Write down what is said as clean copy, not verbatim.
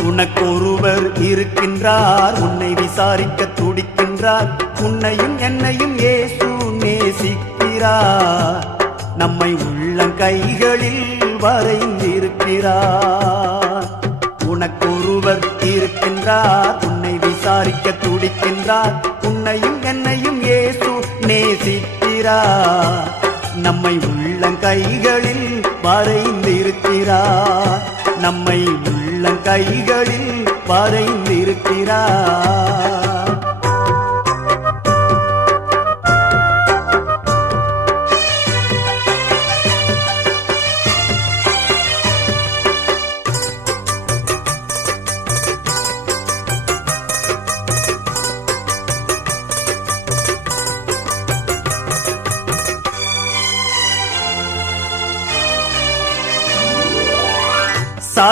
உனக்கொருவர் இருக்கின்றார், உன்னை விசாரிக்க துடிக்கின்றார். உன்னையும் என்னையும் இயேசு நேசிக்கிறார். நம்மை உள்ளங்கைகளில் வரைந்திருக்கிறார். உனக்கொருவர் இருக்கின்றார், உன்னை விசாரிக்க துடிக்கின்றார். உன்னையும் என்னையும் இயேசு நேசிக்கிறார். நம்மை உள்ளங்கைகளில் வரைந்திருக்கிறார். நம்மை உள்ளங்கைகளில் வரைந்திருக்கிறார்.